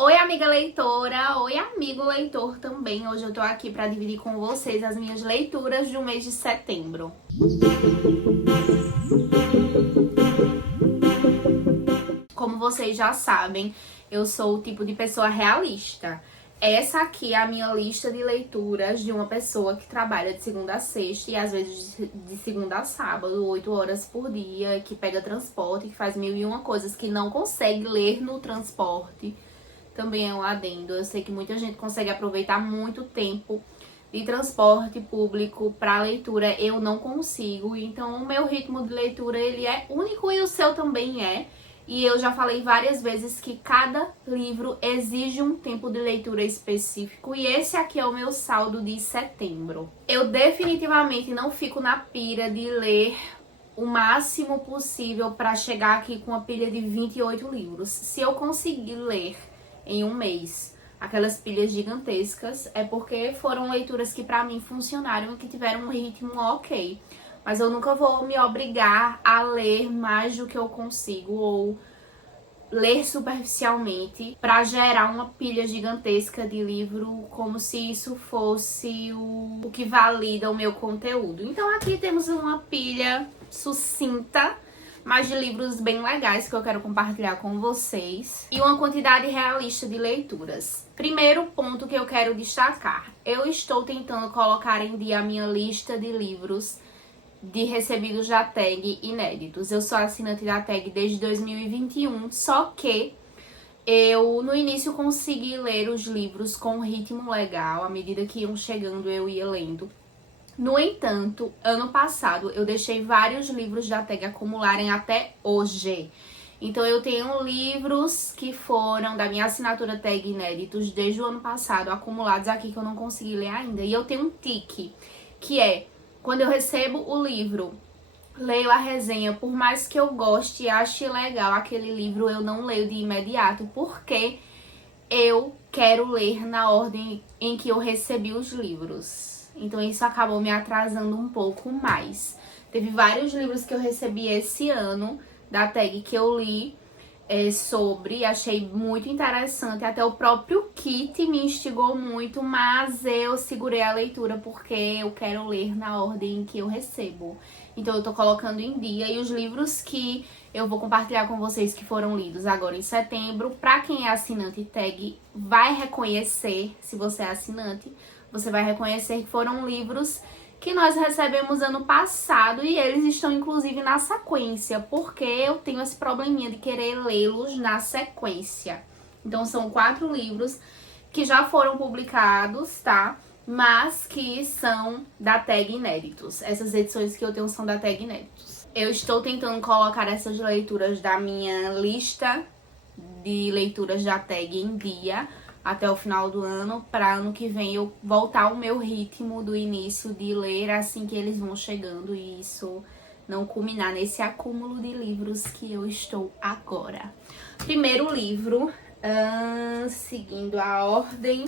Oi, amiga leitora! Oi, amigo leitor também! Hoje eu tô aqui pra dividir com vocês as minhas leituras do mês de setembro. Como vocês já sabem, eu sou o tipo de pessoa realista. Essa aqui é a minha lista de leituras de uma pessoa que trabalha de segunda a sexta e às vezes de segunda a sábado, 8 horas por dia, que pega transporte, que faz 1001 coisas, que não consegue ler no transporte. Também é um adendo. Eu sei que muita gente consegue aproveitar muito tempo de transporte público para leitura. Eu não consigo. Então, o meu ritmo de leitura ele é único e o seu também é. E eu já falei várias vezes que cada livro exige um tempo de leitura específico. E esse aqui é o meu saldo de setembro. Eu definitivamente não fico na pira de ler o máximo possível para chegar aqui com uma pilha de 28 livros. Se eu conseguir ler em um mês aquelas pilhas gigantescas, é porque foram leituras que pra mim funcionaram e que tiveram um ritmo ok. Mas eu nunca vou me obrigar a ler mais do que eu consigo ou ler superficialmente pra gerar uma pilha gigantesca de livro, como se isso fosse o que valida o meu conteúdo. Então aqui temos uma pilha sucinta, mas de livros bem legais que eu quero compartilhar com vocês. E uma quantidade realista de leituras. Primeiro ponto que eu quero destacar. Eu estou tentando colocar em dia a minha lista de livros de recebidos da tag inéditos. Eu sou assinante da tag desde 2021, só que eu no início consegui ler os livros com um ritmo legal. À medida que iam chegando eu ia lendo. No entanto, ano passado eu deixei vários livros da tag acumularem até hoje. Então eu tenho livros que foram da minha assinatura tag inéditos desde o ano passado, acumulados aqui que eu não consegui ler ainda. E eu tenho um tique, que é, quando eu recebo o livro, leio a resenha, por mais que eu goste e ache legal aquele livro, eu não leio de imediato, porque eu quero ler na ordem em que eu recebi os livros. Então isso acabou me atrasando um pouco mais. Teve vários livros que eu recebi esse ano da tag que eu li sobre, achei muito interessante. Até o próprio kit me instigou muito, mas eu segurei a leitura porque eu quero ler na ordem em que eu recebo. Então eu tô colocando em dia, e os livros que eu vou compartilhar com vocês que foram lidos agora em setembro, pra quem é assinante tag, vai reconhecer, se você é assinante, você vai reconhecer que foram livros que nós recebemos ano passado e eles estão inclusive na sequência, porque eu tenho esse probleminha de querer lê-los na sequência. Então são 4 livros que já foram publicados, tá? Mas que são da tag inéditos. Essas edições que eu tenho são da tag inéditos. Eu estou tentando colocar essas leituras da minha lista de leituras da tag em dia até o final do ano, para ano que vem eu voltar ao meu ritmo do início de ler assim que eles vão chegando e isso não culminar nesse acúmulo de livros que eu estou agora. Primeiro livro, seguindo a ordem,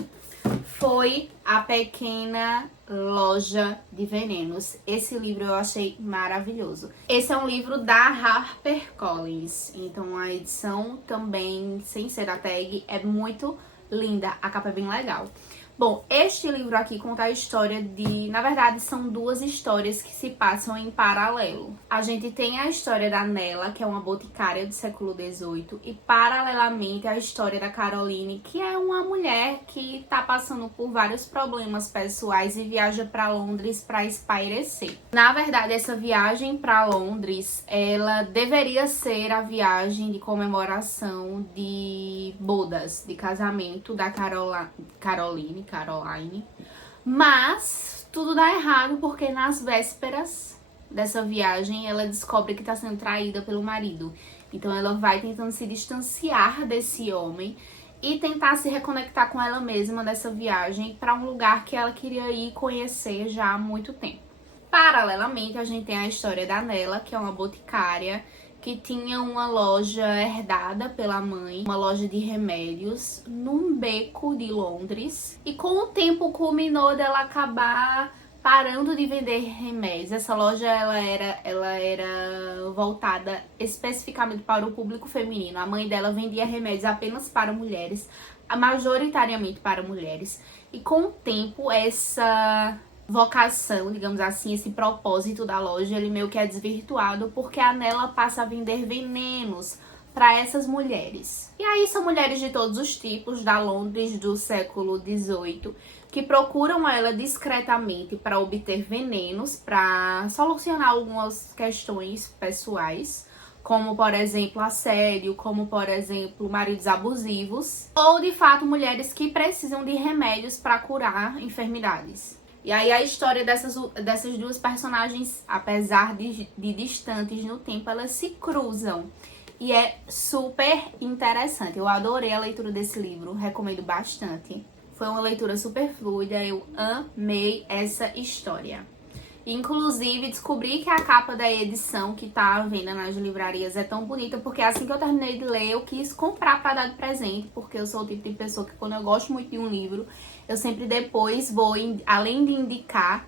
foi A Pequena Loja de Venenos. Esse livro eu achei maravilhoso. Esse é um livro da HarperCollins, então a edição também, sem ser da tag, é muito linda, a capa é bem legal. Bom, este livro aqui conta a história de... Na verdade, são 2 histórias que se passam em paralelo. A gente tem a história da Nella, que é uma boticária do século XVIII, e paralelamente a história da Caroline, que é uma mulher que tá passando por vários problemas pessoais e viaja para Londres para espairecer. Na verdade, essa viagem para Londres, ela deveria ser a viagem de comemoração de bodas, de casamento da Caroline, mas tudo dá errado porque nas vésperas dessa viagem ela descobre que tá sendo traída pelo marido. Então ela vai tentando se distanciar desse homem e tentar se reconectar com ela mesma dessa viagem para um lugar que ela queria ir conhecer já há muito tempo. Paralelamente, a gente tem a história da Nella, que é uma boticária que tinha uma loja herdada pela mãe, uma loja de remédios, num beco de Londres. E com o tempo culminou dela acabar parando de vender remédios. Essa loja ela era voltada especificamente para o público feminino. A mãe dela vendia remédios apenas para mulheres. majoritariamente para mulheres. E com o tempo, essa vocação, digamos assim, esse propósito da loja, ele meio que é desvirtuado, porque a Nella passa a vender venenos para essas mulheres. E aí são mulheres de todos os tipos, da Londres do século XVIII, que procuram ela discretamente para obter venenos, para solucionar algumas questões pessoais, como, por exemplo, assédio, como, por exemplo, maridos abusivos, ou, de fato, mulheres que precisam de remédios para curar enfermidades. E aí a história dessas duas personagens, apesar de distantes no tempo, elas se cruzam. E é super interessante. Eu adorei a leitura desse livro, recomendo bastante. Foi uma leitura super fluida, eu amei essa história. Inclusive, descobri que a capa da edição que tá à venda nas livrarias é tão bonita, porque assim que eu terminei de ler, eu quis comprar pra dar de presente, porque eu sou o tipo de pessoa que quando eu gosto muito de um livro, eu sempre depois vou, além de indicar,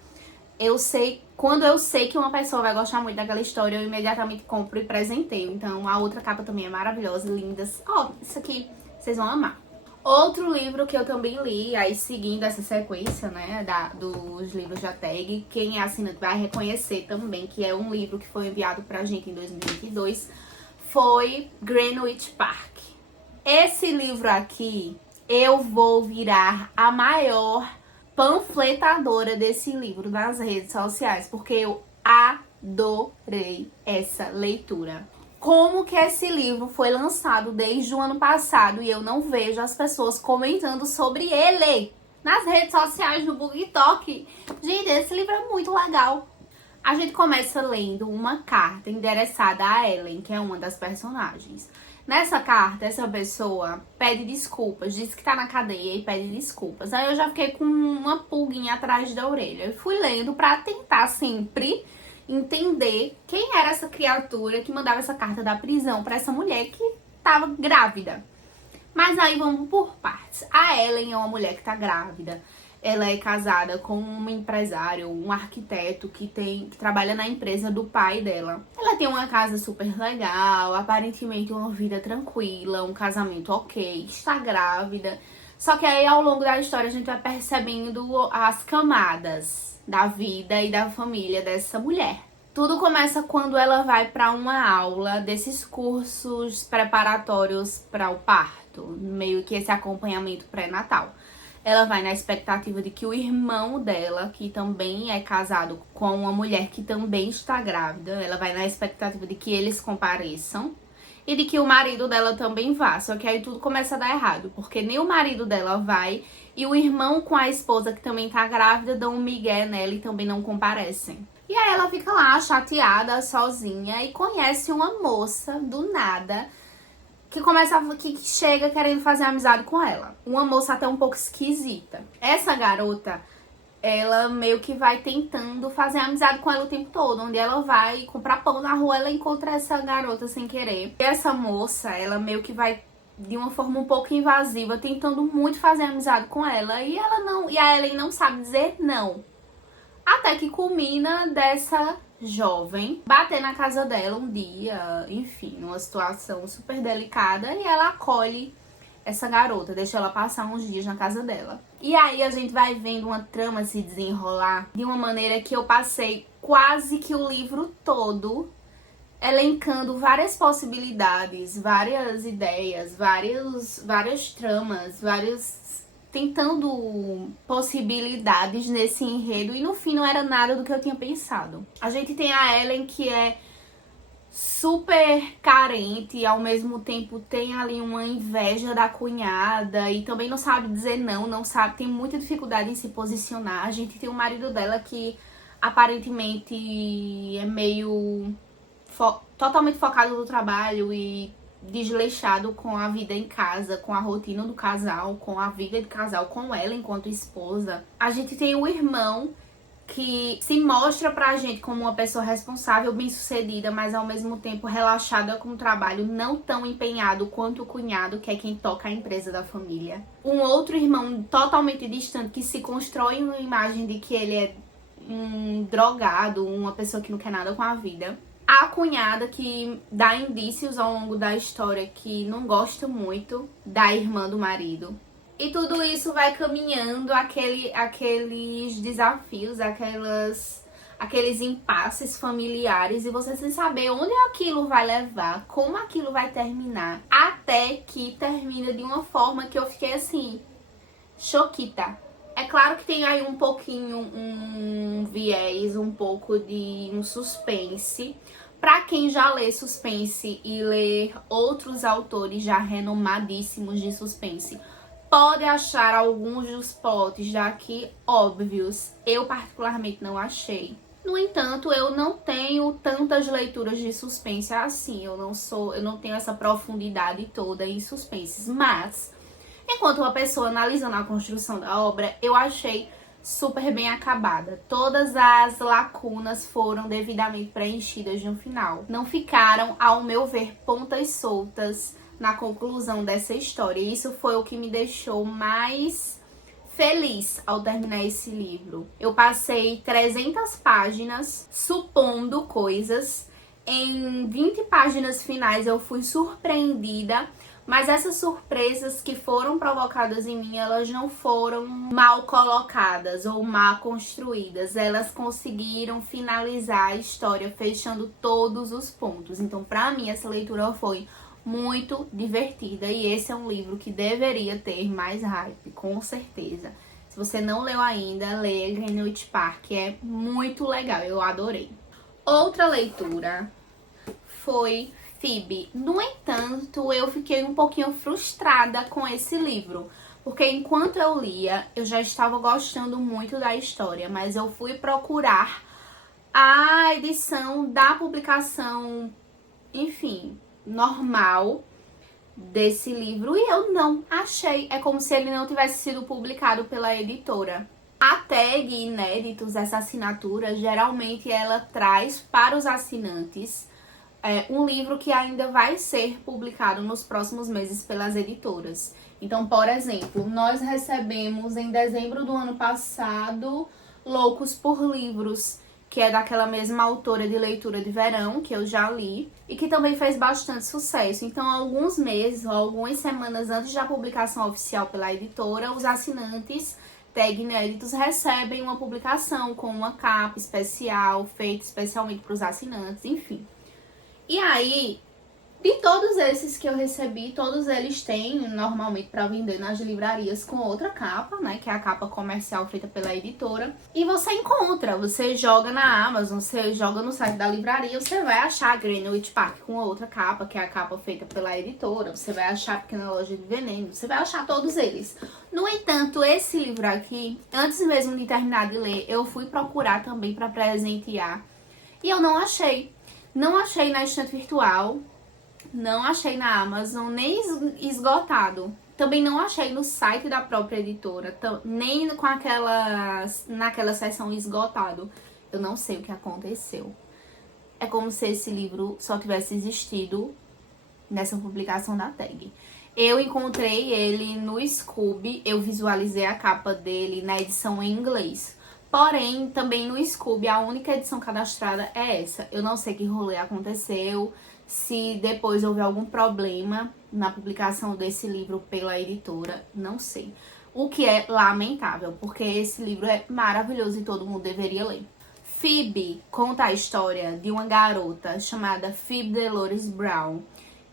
quando eu sei que uma pessoa vai gostar muito daquela história, eu imediatamente compro e presenteio. Então, a outra capa também é maravilhosa, linda. Ó, isso aqui vocês vão amar. Outro livro que eu também li, aí seguindo essa sequência, né, dos livros da tag, quem é assinante vai reconhecer também, que é um livro que foi enviado pra gente em 2022, foi Greenwich Park. Esse livro aqui, eu vou virar a maior panfletadora desse livro nas redes sociais, porque eu adorei essa leitura. Como que esse livro foi lançado desde o ano passado e eu não vejo as pessoas comentando sobre ele nas redes sociais, no BookTok? Gente, esse livro é muito legal. A gente começa lendo uma carta endereçada a Ellen, que é uma das personagens. Nessa carta, essa pessoa pede desculpas, diz que tá na cadeia e pede desculpas. Aí eu já fiquei com uma pulguinha atrás da orelha. Eu fui lendo pra tentar sempre entender quem era essa criatura que mandava essa carta da prisão pra essa mulher que tava grávida. Mas aí vamos por partes. A Ellen é uma mulher que tá grávida. Ela é casada com um empresário, um arquiteto que trabalha na empresa do pai dela. Ela tem uma casa super legal, aparentemente uma vida tranquila, um casamento ok, está grávida. Só que aí ao longo da história a gente vai percebendo as camadas da vida e da família dessa mulher. Tudo começa quando ela vai para uma aula desses cursos preparatórios para o parto, meio que esse acompanhamento pré-natal. Ela vai na expectativa de que o irmão dela, que também é casado com uma mulher que também está grávida, ela vai na expectativa de que eles compareçam e de que o marido dela também vá. Só que aí tudo começa a dar errado, porque nem o marido dela vai e o irmão com a esposa, que também tá grávida, dão um migué nela e também não comparecem. E aí ela fica lá chateada, sozinha, e conhece uma moça do nada que chega querendo fazer amizade com ela. Uma moça até um pouco esquisita. Essa garota, ela meio que vai tentando fazer amizade com ela o tempo todo. Onde ela vai comprar pão na rua, ela encontra essa garota sem querer. E essa moça, ela meio que vai de uma forma um pouco invasiva, tentando muito fazer amizade com ela. E a Ellen não sabe dizer não. Até que culmina dessa jovem bater na casa dela um dia, enfim, numa situação super delicada, e ela acolhe essa garota, deixa ela passar uns dias na casa dela. E aí a gente vai vendo uma trama se desenrolar de uma maneira que eu passei quase que o livro todo elencando várias possibilidades, várias ideias, várias tramas, tentando possibilidades nesse enredo, e no fim não era nada do que eu tinha pensado. A gente tem a Ellen, que é super carente e ao mesmo tempo tem ali uma inveja da cunhada e também não sabe dizer não sabe, tem muita dificuldade em se posicionar. A gente tem o marido dela que aparentemente é meio totalmente focado no trabalho e desleixado com a vida em casa, com a rotina do casal, com a vida de casal, com ela enquanto esposa. A gente tem o irmão que se mostra pra gente como uma pessoa responsável, bem-sucedida, mas ao mesmo tempo relaxada com o trabalho, não tão empenhado quanto o cunhado, que é quem toca a empresa da família. Um outro irmão totalmente distante que se constrói uma imagem de que ele é um drogado, uma pessoa que não quer nada com a vida. A cunhada, que dá indícios ao longo da história que não gosta muito da irmã do marido. E tudo isso vai caminhando aqueles desafios, aqueles impasses familiares, e você sem saber onde aquilo vai levar, como aquilo vai terminar, até que termina de uma forma que eu fiquei assim, choquita. É claro que tem aí um pouquinho um viés, um pouco de um suspense. Pra quem já lê suspense e lê outros autores já renomadíssimos de suspense, pode achar alguns dos plots daqui óbvios. Eu particularmente não achei. No entanto, eu não tenho tantas leituras de suspense assim. Eu não tenho essa profundidade toda em suspenses, mas enquanto uma pessoa analisando a construção da obra, eu achei super bem acabada. Todas as lacunas foram devidamente preenchidas no final. Não ficaram, ao meu ver, pontas soltas na conclusão dessa história. E isso foi o que me deixou mais feliz ao terminar esse livro. Eu passei 300 páginas supondo coisas. Em 20 páginas finais eu fui surpreendida. Mas essas surpresas que foram provocadas em mim, elas não foram mal colocadas ou mal construídas. Elas conseguiram finalizar a história, fechando todos os pontos. Então, pra mim, essa leitura foi muito divertida. E esse é um livro que deveria ter mais hype, com certeza. Se você não leu ainda, leia Greenwich Park, é muito legal, eu adorei. Outra leitura foi Phoebe. No entanto, eu fiquei um pouquinho frustrada com esse livro, porque enquanto eu lia, eu já estava gostando muito da história, mas eu fui procurar a edição da publicação, enfim, normal desse livro e eu não achei. É como se ele não tivesse sido publicado pela editora. A tag inéditos, essa assinatura, geralmente ela traz para os assinantes um livro que ainda vai ser publicado nos próximos meses pelas editoras. Então, por exemplo, nós recebemos em dezembro do ano passado Loucos por Livros, que é daquela mesma autora de Leitura de Verão, que eu já li, e que também fez bastante sucesso. Então, alguns meses ou algumas semanas antes da publicação oficial pela editora, os assinantes tag inéditos recebem uma publicação com uma capa especial, feita especialmente para os assinantes, enfim. E aí, de todos esses que eu recebi, todos eles têm normalmente para vender nas livrarias com outra capa, né? Que é a capa comercial feita pela editora. E você encontra, você joga na Amazon, você joga no site da livraria, você vai achar Greenwich Park com outra capa, que é a capa feita pela editora. Você vai achar Pequena Loja de Veneno, você vai achar todos eles. No entanto, esse livro aqui, antes mesmo de terminar de ler, eu fui procurar também para presentear. E eu não achei. Não achei na estante virtual, não achei na Amazon, nem esgotado. Também não achei no site da própria editora, nem com naquela seção esgotado. Eu não sei o que aconteceu. É como se esse livro só tivesse existido nessa publicação da tag. Eu encontrei ele no Scoob, eu visualizei a capa dele na edição em inglês. Porém, também no Scoob, a única edição cadastrada é essa. Eu não sei que rolê aconteceu, se depois houve algum problema na publicação desse livro pela editora, não sei. O que é lamentável, porque esse livro é maravilhoso e todo mundo deveria ler. Phoebe conta a história de uma garota chamada Phoebe Dolores Brown,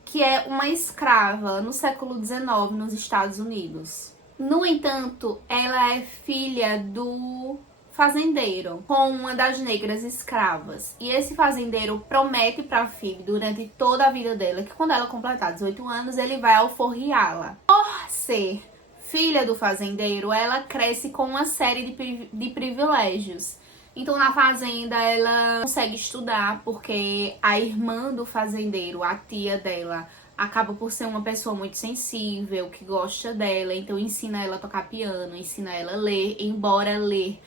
que é uma escrava no século XIX nos Estados Unidos. No entanto, ela é filha do fazendeiro com uma das negras escravas. E esse fazendeiro promete pra Phoebe durante toda a vida dela que quando ela completar 18 anos, ele vai alforriá-la. Por ser filha do fazendeiro, ela cresce com uma série de privilégios. Então, na fazenda, ela consegue estudar porque a irmã do fazendeiro, a tia dela, acaba por ser uma pessoa muito sensível, que gosta dela. Então, ensina ela a tocar piano, ensina ela a ler, embora ler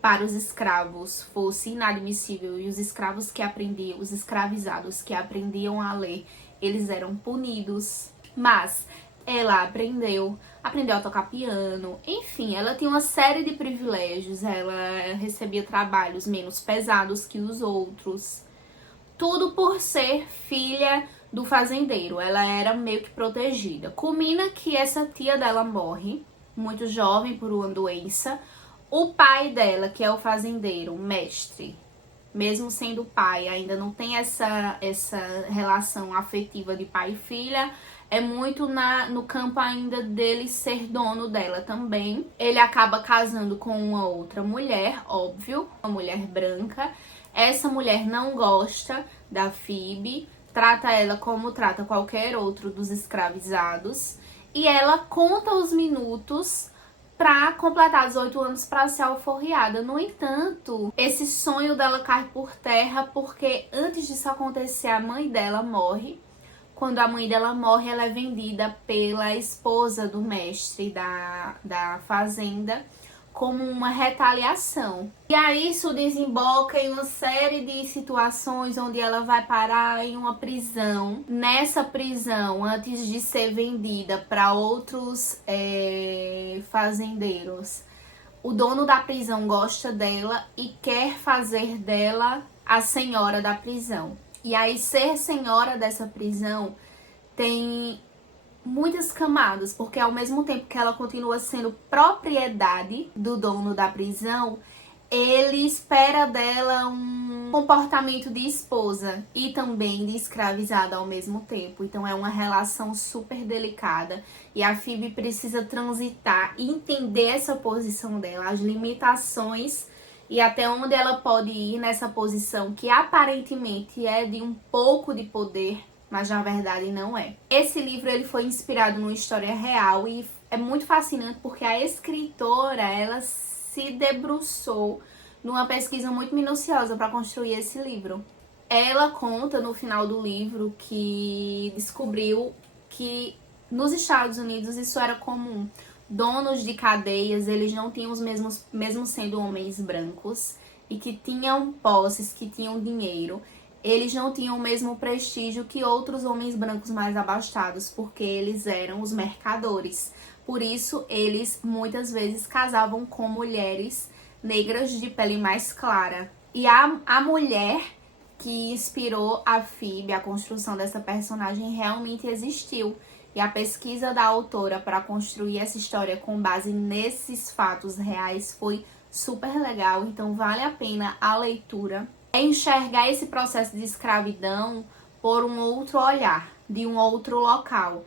para os escravos fosse inadmissível e os escravos que aprendiam, os escravizados que aprendiam a ler, eles eram punidos. Mas ela aprendeu a tocar piano, enfim, ela tinha uma série de privilégios, ela recebia trabalhos menos pesados que os outros. Tudo por ser filha do fazendeiro, ela era meio que protegida. Culmina que essa tia dela morre muito jovem por uma doença. O pai dela, que é o fazendeiro, o mestre, mesmo sendo pai, ainda não tem essa relação afetiva de pai e filha. É muito no campo ainda dele ser dono dela também. Ele acaba casando com uma outra mulher, óbvio, uma mulher branca. Essa mulher não gosta da Phoebe, trata ela como trata qualquer outro dos escravizados. E ela conta os minutos para completar 18 anos para ser alforriada. No entanto, esse sonho dela cai por terra porque antes disso acontecer, a mãe dela morre. Quando a mãe dela morre, ela é vendida pela esposa do mestre da fazenda como uma retaliação. E aí isso desemboca em uma série de situações onde ela vai parar em uma prisão. Nessa prisão, antes de ser vendida para outros fazendeiros, o dono da prisão gosta dela e quer fazer dela a senhora da prisão. E aí ser senhora dessa prisão tem muitas camadas, porque ao mesmo tempo que ela continua sendo propriedade do dono da prisão, ele espera dela um comportamento de esposa e também de escravizada ao mesmo tempo. Então é uma relação super delicada e a Phoebe precisa transitar e entender essa posição dela, as limitações e até onde ela pode ir nessa posição que aparentemente é de um pouco de poder, mas na verdade não é. Esse livro ele foi inspirado numa história real e é muito fascinante porque a escritora, ela se debruçou numa pesquisa muito minuciosa para construir esse livro. Ela conta no final do livro que descobriu que nos Estados Unidos isso era comum. Donos de cadeias, eles não tinham os mesmos, mesmo sendo homens brancos, e que tinham posses, que tinham dinheiro, eles não tinham o mesmo prestígio que outros homens brancos mais abastados, porque eles eram os mercadores. Por isso, eles muitas vezes casavam com mulheres negras de pele mais clara. E a mulher que inspirou a Phoebe, a construção dessa personagem, realmente existiu. E a pesquisa da autora para construir essa história com base nesses fatos reais foi super legal, então vale a pena a leitura. É enxergar esse processo de escravidão por um outro olhar, de um outro local,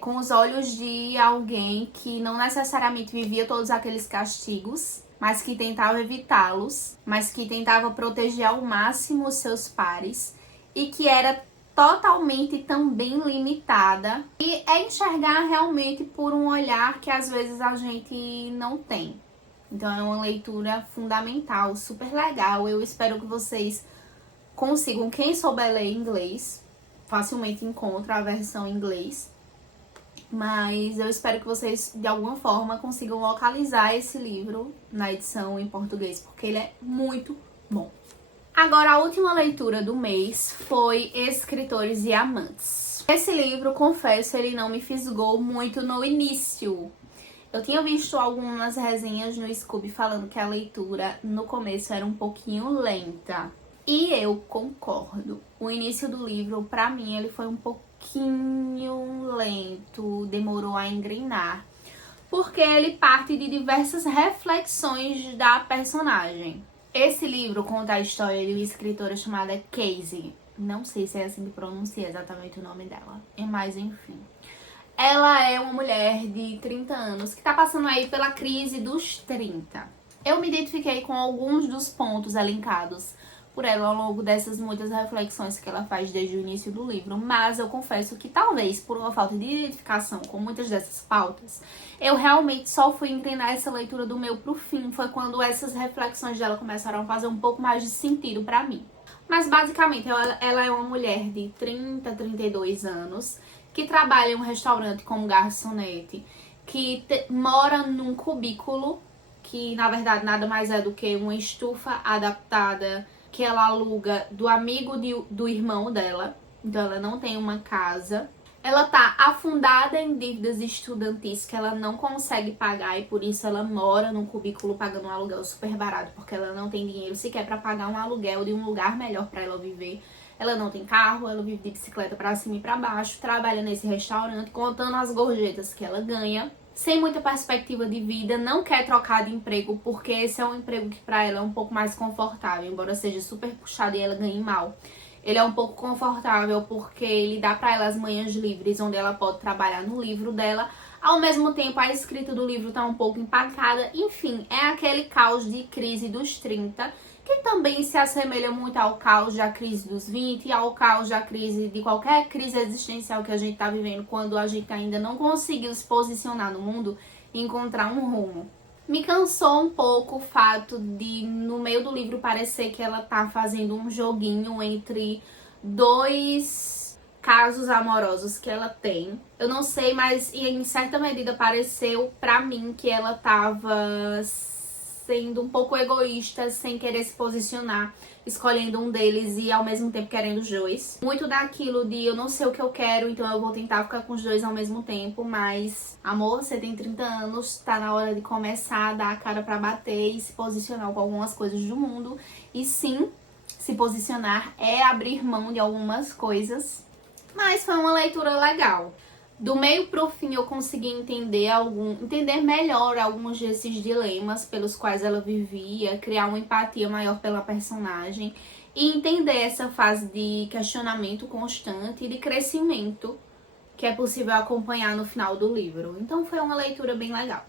com os olhos de alguém que não necessariamente vivia todos aqueles castigos, mas que tentava evitá-los, mas que tentava proteger ao máximo os seus pares e que era totalmente também limitada, e é enxergar realmente por um olhar que às vezes a gente não tem. Então é uma leitura fundamental, super legal. Eu espero que vocês consigam, quem souber ler inglês, facilmente encontra a versão em inglês, mas eu espero que vocês de alguma forma consigam localizar esse livro na edição em português, porque ele é muito bom. Agora, a última leitura do mês foi Escritores e Amantes. Esse livro, confesso, ele não me fisgou muito no início. Eu tinha visto algumas resenhas no Scoob falando que a leitura no começo era um pouquinho lenta. E eu concordo. O início do livro, pra mim, ele foi um pouquinho lento, demorou a engrenar. Porque ele parte de diversas reflexões da personagem. Esse livro conta a história de uma escritora chamada Casey. Não sei se é assim que pronuncia exatamente o nome dela. Mas enfim. Ela é uma mulher de 30 anos que tá passando aí pela crise dos 30. Eu me identifiquei com alguns dos pontos elencados por ela ao longo dessas muitas reflexões que ela faz desde o início do livro, mas eu confesso que talvez por uma falta de identificação com muitas dessas pautas, eu realmente só fui engrenar essa leitura do meio pro fim. Foi quando essas reflexões dela começaram a fazer um pouco mais de sentido pra mim. Mas basicamente ela é uma mulher de 30, 32 anos que trabalha em um restaurante como garçonete, que mora num cubículo, que na verdade nada mais é do que uma estufa adaptada que ela aluga do amigo do irmão dela. Então ela não tem uma casa. Ela tá afundada em dívidas estudantis que ela não consegue pagar e por isso ela mora num cubículo pagando um aluguel super barato, porque ela não tem dinheiro sequer para pagar um aluguel de um lugar melhor para ela viver. Ela não tem carro, ela vive de bicicleta pra cima e pra baixo, trabalha nesse restaurante, contando as gorjetas que ela ganha. sem muita perspectiva de vida, não quer trocar de emprego, porque esse é um emprego que pra ela é um pouco mais confortável, embora seja super puxado e ela ganhe mal. Ele é um pouco confortável porque ele dá pra ela as manhãs livres, onde ela pode trabalhar no livro dela. Ao mesmo tempo, a escrita do livro tá um pouco empacada. Enfim, é aquele caos de crise dos 30, que também se assemelha muito ao caos da crise dos 20 e ao caos da crise de qualquer crise existencial que a gente tá vivendo quando a gente ainda não conseguiu se posicionar no mundo e encontrar um rumo. Me cansou um pouco o fato de, no meio do livro, parecer que ela tá fazendo um joguinho entre dois casos amorosos que ela tem. Eu não sei, mas em certa medida pareceu pra mim que ela tava sendo um pouco egoísta, sem querer se posicionar, escolhendo um deles e ao mesmo tempo querendo os dois. Muito daquilo de eu não sei o que eu quero, então eu vou tentar ficar com os dois ao mesmo tempo, mas amor, você tem 30 anos, tá na hora de começar a dar a cara pra bater e se posicionar com algumas coisas do mundo. E sim, se posicionar é abrir mão de algumas coisas, mas foi uma leitura legal. Do meio pro fim eu consegui entender melhor alguns desses dilemas pelos quais ela vivia, criar uma empatia maior pela personagem e entender essa fase de questionamento constante e de crescimento que é possível acompanhar no final do livro. Então foi uma leitura bem legal.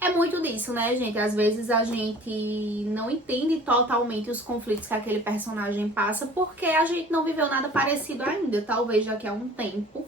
É muito disso, né, gente? Às vezes a gente não entende totalmente os conflitos que aquele personagem passa porque a gente não viveu nada parecido ainda. Talvez daqui a um tempo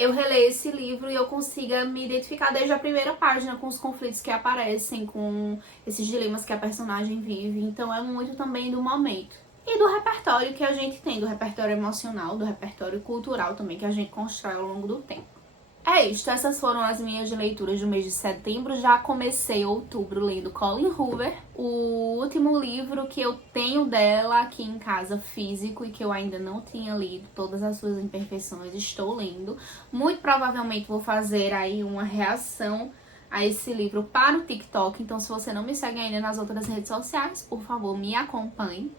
eu releio esse livro e eu consiga me identificar desde a primeira página com os conflitos que aparecem, com esses dilemas que a personagem vive. Então é muito também do momento. E do repertório que a gente tem, do repertório emocional, do repertório cultural também que a gente constrói ao longo do tempo. É isso, essas foram as minhas leituras do mês de setembro. Já comecei outubro lendo Colleen Hoover, o último livro que eu tenho dela aqui em casa físico e que eu ainda não tinha lido, todas as suas imperfeições, estou lendo. Muito provavelmente vou fazer aí uma reação a esse livro para o TikTok, então se você não me segue ainda nas outras redes sociais, por favor, me acompanhe.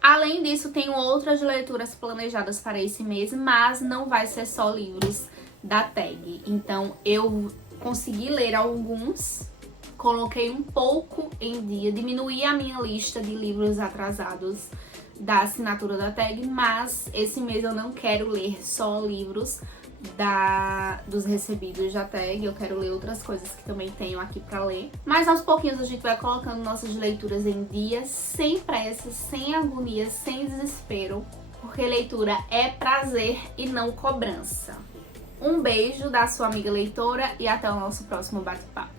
Além disso, tenho outras leituras planejadas para esse mês, mas não vai ser só livros da tag. Então eu consegui ler alguns, coloquei um pouco em dia, diminuí a minha lista de livros atrasados da assinatura da tag, mas esse mês eu não quero ler só livros dos recebidos da tag, eu quero ler outras coisas que também tenho aqui pra ler. Mas aos pouquinhos a gente vai colocando nossas leituras em dia, sem pressa, sem agonia, sem desespero, porque leitura é prazer e não cobrança. Um beijo da sua amiga leitora e até o nosso próximo bate-papo.